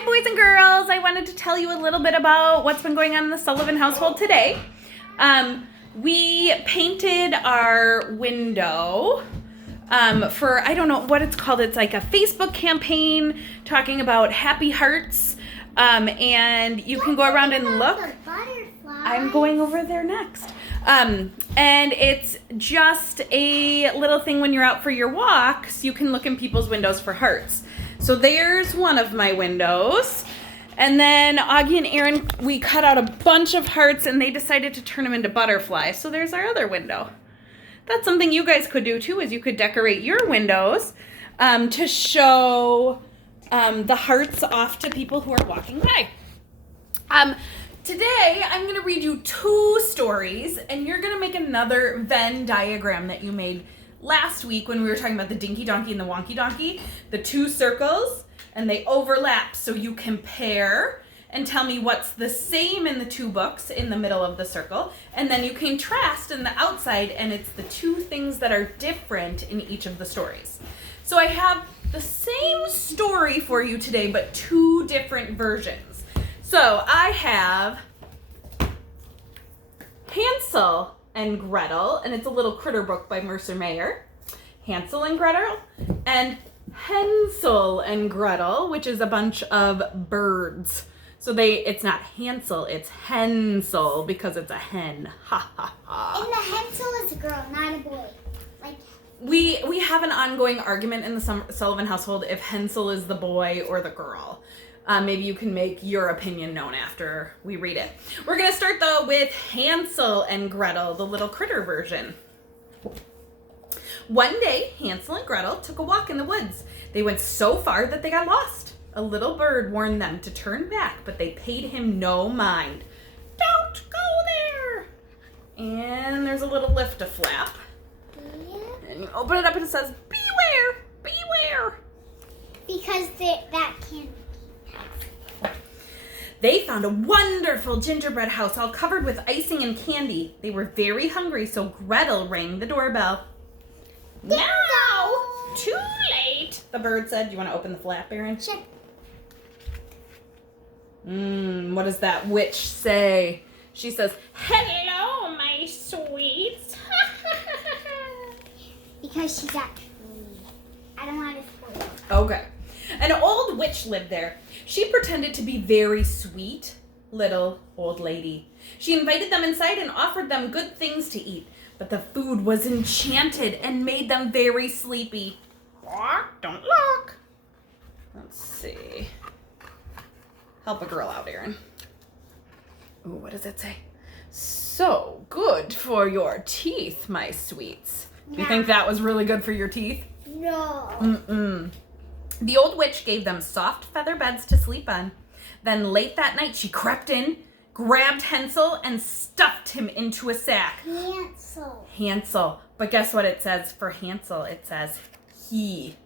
Hi, boys and girls. I wanted to tell you a little bit about what's been going on in the Sullivan household today. We painted our window for, I don't know what it's called. It's like a Facebook campaign talking about happy hearts. And you can go around and look. I'm going over there next. And it's just a little thing when you're out for your walks, you can look in people's windows for hearts. So there's one of my windows. And then Augie and Aaron, we cut out a bunch of hearts and they decided to turn them into butterflies. So there's our other window. That's something you guys could do too, is you could decorate your windows to show the hearts off to people who are walking by. Today, I'm going to read you 2 stories, and you're going to make another Venn diagram that you made last week when we were talking about the Dinky Donkey and the Wonky Donkey. The 2 circles, and they overlap, so you compare and tell me what's the same in the 2 books in the middle of the circle, and then you contrast in the outside, and it's the 2 things that are different in each of the stories. So I have the same story for you today, but 2 different versions. So I have Hansel and Gretel, and it's a little critter book by Mercer Mayer. Hansel and Gretel, and Hensel and Gretel, which is a bunch of birds. So it's not Hansel, it's Hensel because it's a hen. Ha ha ha. And the Hensel is a girl, not a boy. We have an ongoing argument in the Sullivan household if Hensel is the boy or the girl. Maybe you can make your opinion known after we read it. We're going to start, though, with Hansel and Gretel, the little critter version. One day, Hansel and Gretel took a walk in the woods. They went so far that they got lost. A little bird warned them to turn back, but they paid him no mind. Don't go there! And there's a little lift to flap. And you open it up and it says, beware, beware. Because that can't. They found a wonderful gingerbread house all covered with icing and candy. They were very hungry, so Gretel rang the doorbell. No! Too late, the bird said. Do you want to open the flap, Erin? Sure. What does that witch say? She says, hello, my sweets. Because she's actually. I don't want to spoil it. Okay. An old witch lived there. She pretended to be very sweet little old lady. She invited them inside and offered them good things to eat, but the food was enchanted and made them very sleepy. Don't look. Let's see. Help a girl out, Erin. Ooh, what does it say? So good for your teeth, my sweets. Do you think that was really good for your teeth? No. The old witch gave them soft feather beds to sleep on. Then late that night, she crept in, grabbed Hansel, and stuffed him into a sack. Hansel. But guess what it says for Hansel? It says he.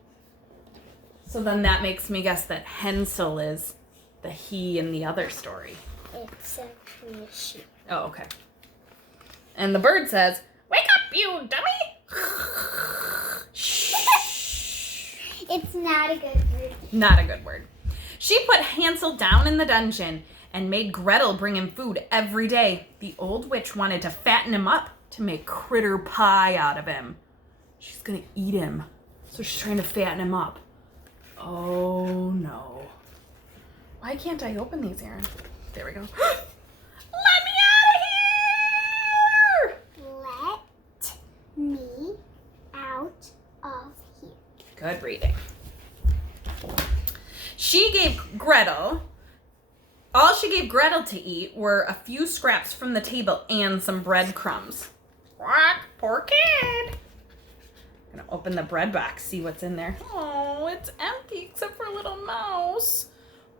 So then that makes me guess that Hansel is the he in the other story. It's actually a she. Oh, okay. And the bird says, wake up, you dummy! It's not a good word. Not a good word. She put Hansel down in the dungeon and made Gretel bring him food every day. The old witch wanted to fatten him up to make critter pie out of him. She's going to eat him. So she's trying to fatten him up. Oh, no. Why can't I open these, Erin? There we go. Let me out of here! Let me out of here. Good reading. All she gave Gretel to eat were a few scraps from the table and some breadcrumbs. What? Poor kid. I'm gonna open the bread box, see what's in there. Oh, it's empty except for a little mouse.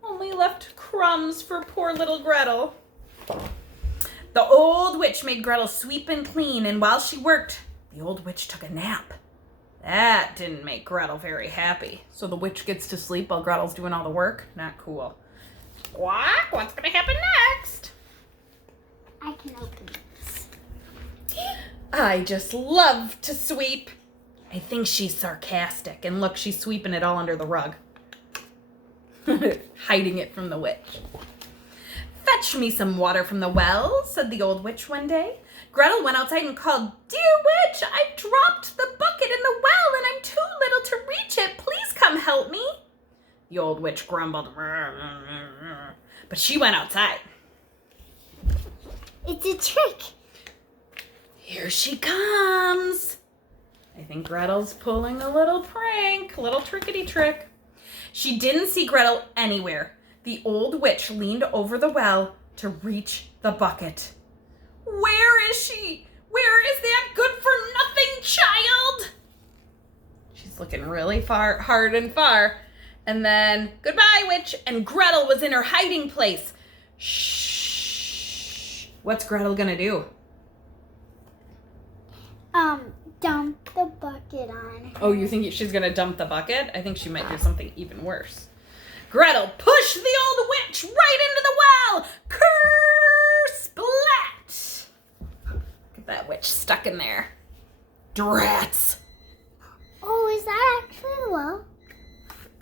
Only left crumbs for poor little Gretel. The old witch made Gretel sweep and clean, and while she worked, the old witch took a nap. That didn't make Gretel very happy. So the witch gets to sleep while Gretel's doing all the work? Not cool. What? What's going to happen next? I can open this. I just love to sweep. I think she's sarcastic. And look, she's sweeping it all under the rug. hiding it from the witch. "Fetch me some water from the well," said the old witch one day. Gretel went outside and called, "Dear witch, I've dropped the bucket in the well and I'm too little to reach it. Please come help me." The old witch grumbled, but she went outside. It's a trick. Here she comes. I think Gretel's pulling a little prank, a little trickety trick. She didn't see Gretel anywhere. The old witch leaned over the well to reach the bucket. "Where is she? Where is that good-for-nothing child?" She's looking really hard and far. And then, "Goodbye, witch," and Gretel was in her hiding place. Shh. What's Gretel gonna do? Dump the bucket on her. Oh, you think she's gonna dump the bucket? I think she might do something even worse. Gretel pushed the old witch right into the well. Splat! Look at that witch stuck in there. Drats! Oh, is that actually the well?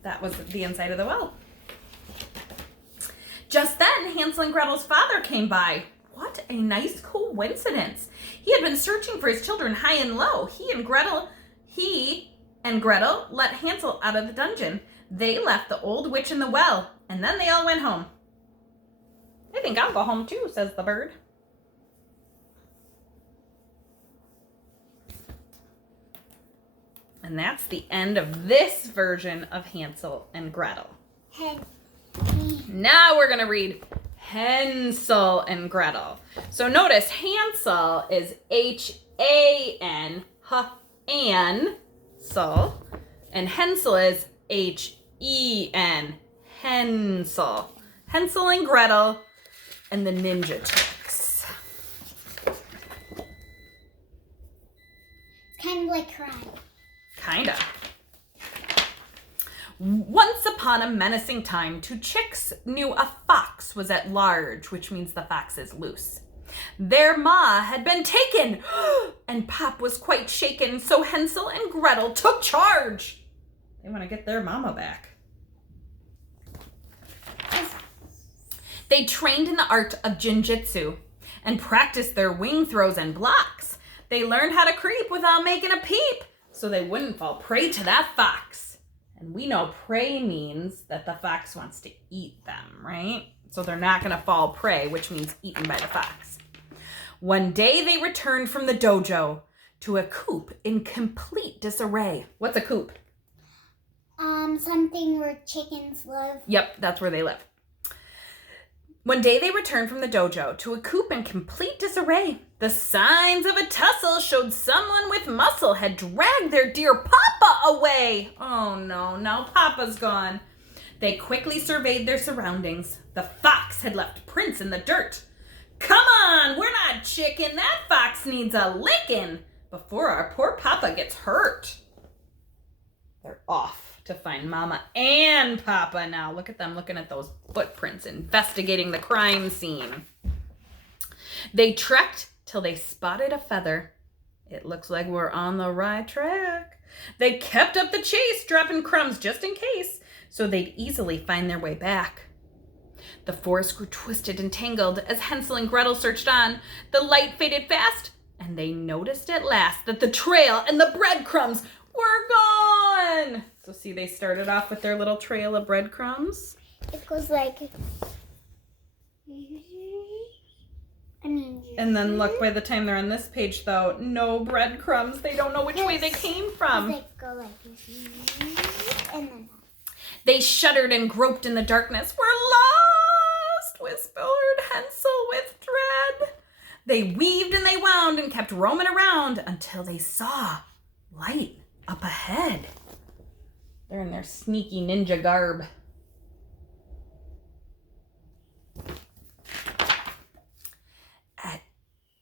That was the inside of the well. Just then, Hansel and Gretel's father came by. What a nice coincidence. He had been searching for his children high and low. He and Gretel let Hansel out of the dungeon. They left the old witch in the well, and then they all went home. "I think I'll go home too," says the bird. And that's the end of this version of Hansel and Gretel. Now we're going to read Hansel and Gretel. So notice Hansel is H-A-N, Hansel, and Hansel is H-E-N, Hansel. Hansel and Gretel and the Ninja Turks. It's kind of like crying. Kinda. Once upon a menacing time, two chicks knew a fox was at large, which means the fox is loose. Their ma had been taken, and Pop was quite shaken, so Hansel and Gretel took charge. They want to get their mama back. They trained in the art of jinjitsu and practiced their wing throws and blocks. They learned how to creep without making a peep, so they wouldn't fall prey to that fox. And we know prey means that the fox wants to eat them, right? So they're not going to fall prey, which means eaten by the fox. One day they returned from the dojo to a coop in complete disarray. What's a coop? Something where chickens live. Yep, that's where they live. One day they returned from the dojo to a coop in complete disarray. The signs of a tussle showed someone with muscle had dragged their dear Papa away. Oh no, now Papa's gone. They quickly surveyed their surroundings. The fox had left prints in the dirt. "Come on, we're not chicken. That fox needs a licking before our poor Papa gets hurt." They're off to find Mama and Papa now. Look at them looking at those footprints, investigating the crime scene. They trekked till they spotted a feather. It looks like we're on the right track. They kept up the chase, dropping crumbs just in case, so they'd easily find their way back. The forest grew twisted and tangled as Hansel and Gretel searched on. The light faded fast, and they noticed at last that the trail and the breadcrumbs were gone. So see, they started off with their little trail of breadcrumbs. It goes like... And then look, by the time they're on this page, though, no breadcrumbs. They don't know which way they came from. They go like this. And then... They shuddered and groped in the darkness. "We're lost," whispered Hansel with dread. They weaved and they wound and kept roaming around until they saw light up ahead. They're in their sneaky ninja garb.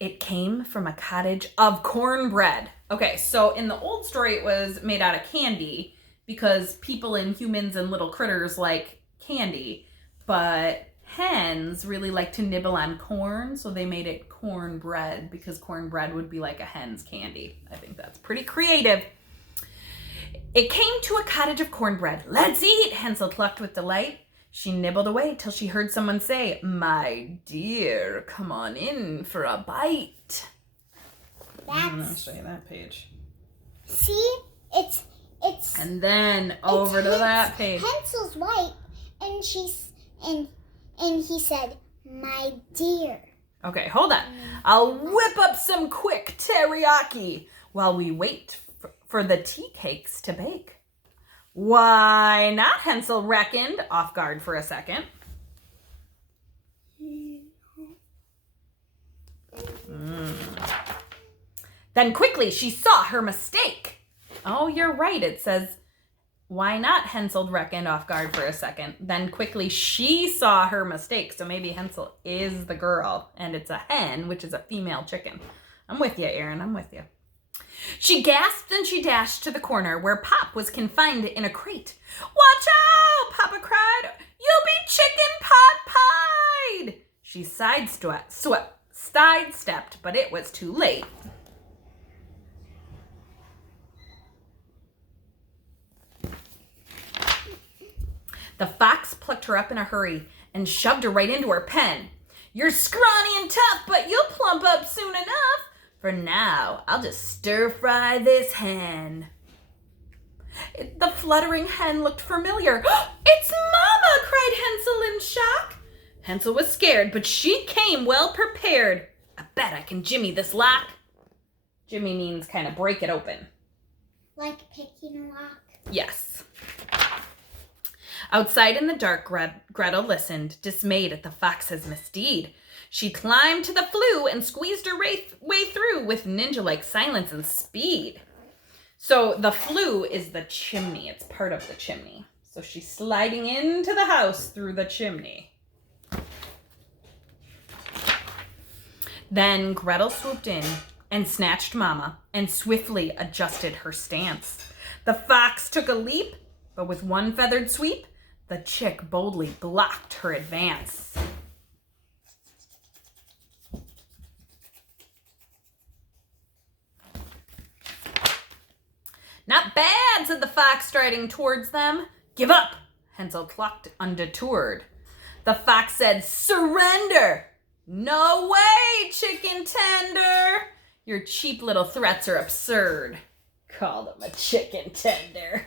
It came from a cottage of cornbread. Okay, so in the old story, it was made out of candy because people and humans and little critters like candy, but hens really like to nibble on corn, so they made it cornbread because cornbread would be like a hen's candy. I think that's pretty creative. It came to a cottage of cornbread. "Let's eat," Hansel clucked with delight. She nibbled away till she heard someone say, "My dear, come on in for a bite." I'll show you that page. See, it's. And then over to that page. Hansel's wife, and and he said, "My dear." Okay, hold on. I'll whip up some quick teriyaki while we wait for the tea cakes to bake. Why not? Hansel reckoned, off guard for a second. Then quickly she saw her mistake. Oh, you're right. It says, why not? Hansel reckoned, off guard for a second. Then quickly she saw her mistake. So maybe Hansel is the girl and it's a hen, which is a female chicken. I'm with you, Aaron. I'm with you. She gasped and she dashed to the corner where Pop was confined in a crate. "Watch out!" Papa cried. "You'll be chicken pot pied!" She sidestepped, but it was too late. The fox plucked her up in a hurry and shoved her right into her pen. "You're scrawny and tough, but you'll plump up soon enough. For now, I'll just stir-fry this hen." The fluttering hen looked familiar. "It's Mama!" cried Hansel in shock. Hansel was scared, but she came well prepared. "I bet I can jimmy this lock." Jimmy means kind of break it open. Like picking a lock? Yes. Outside in the dark, Gretel listened, dismayed at the fox's misdeed. She climbed to the flue and squeezed her way through with ninja-like silence and speed. So the flue is the chimney. It's part of the chimney. So she's sliding into the house through the chimney. Then Gretel swooped in and snatched Mama and swiftly adjusted her stance. The fox took a leap, but with one feathered sweep, the chick boldly blocked her advance. "Not bad," said the fox, striding towards them. "Give up," Hansel clucked, undetoured. The fox said, "Surrender." "No way, chicken tender. Your cheap little threats are absurd." Called him a chicken tender.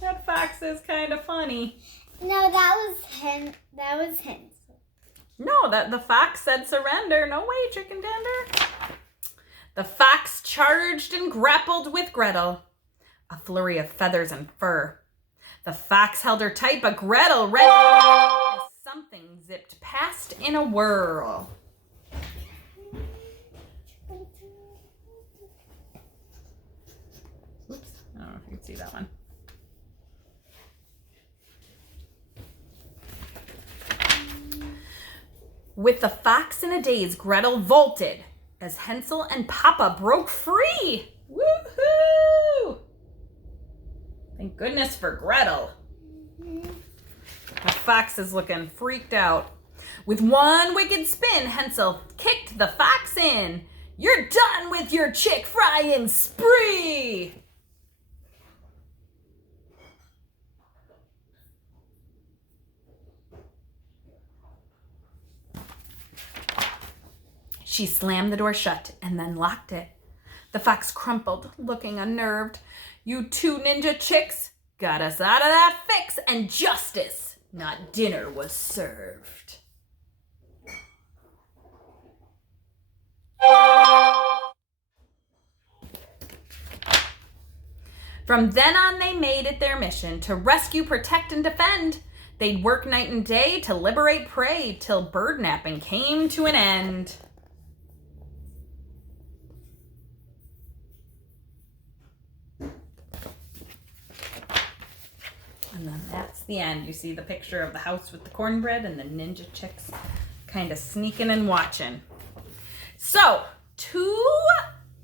That fox is kind of funny. No, that was Hansel. No, the fox said surrender. No way, chicken tender. The fox charged and grappled with Gretel. A flurry of feathers and fur. The fox held her tight, but Gretel ran as something zipped past in a whirl. Oops, I don't know if you can see that one. With the fox in a daze, Gretel vaulted as Hansel and Papa broke free. Woohoo! Thank goodness for Gretel. The fox is looking freaked out. With one wicked spin, Hansel kicked the fox in. "You're done with your chick frying spree." She slammed the door shut and then locked it. The fox crumpled, looking unnerved. "You two ninja chicks got us out of that fix, and justice, not dinner, was served." From then on, they made it their mission to rescue, protect, and defend. They'd work night and day to liberate prey till bird napping came to an end. And then that's the end. You see the picture of the house with the cornbread and the ninja chicks kind of sneaking and watching. So, two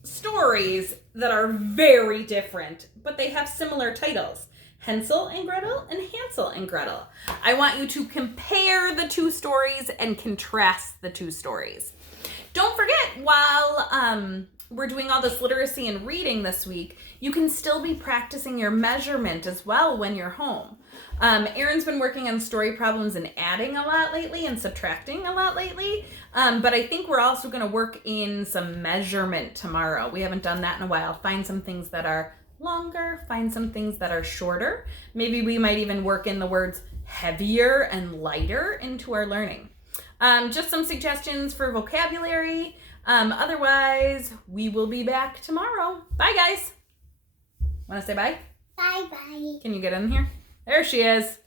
stories that are very different, but they have similar titles. Hansel and Gretel and Hansel and Gretel. I want you to compare the two stories and contrast the two stories. Don't forget, while we're doing all this literacy and reading this week, you can still be practicing your measurement as well when you're home. Aaron's been working on story problems and adding a lot lately and subtracting a lot lately. But I think we're also going to work in some measurement tomorrow. We haven't done that in a while. Find some things that are longer, find some things that are shorter. Maybe we might even work in the words heavier and lighter into our learning. Just some suggestions for vocabulary. Otherwise, we will be back tomorrow. Bye, guys. Want to say bye? Bye-bye. Can you get in here? There she is.